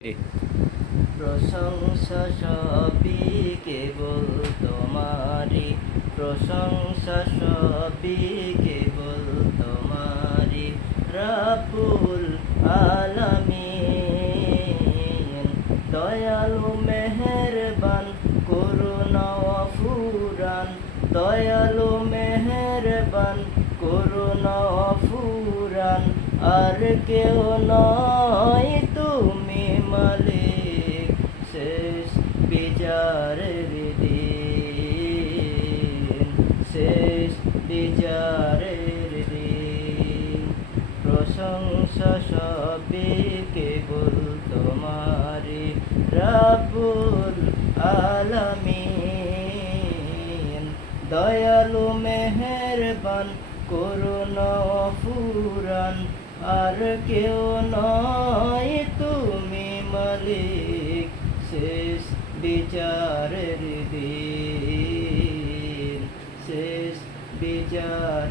এ প্রশংসা সবই কেবল তোমারি, প্রশংসা সবই কেবল তোমারি। রাব্বুল আলামিন দয়ালু মেহেরবান, করুণা ফুরান, দয়ালু মেহেরবান, করুণা ফুরান। আর কেউ নয় তুমি মালিক, শেষ বিচারের দিন, শেষ বিচারের দিন। প্রশংসা সবই কেবল তোমারি, রাব্বুল আলামিন দয়ালু মেহেরবান, করুণা ফুরান। আর কেউ নয় তুমি মালিক, শেষ বিচারের দিন, শেষ বিচার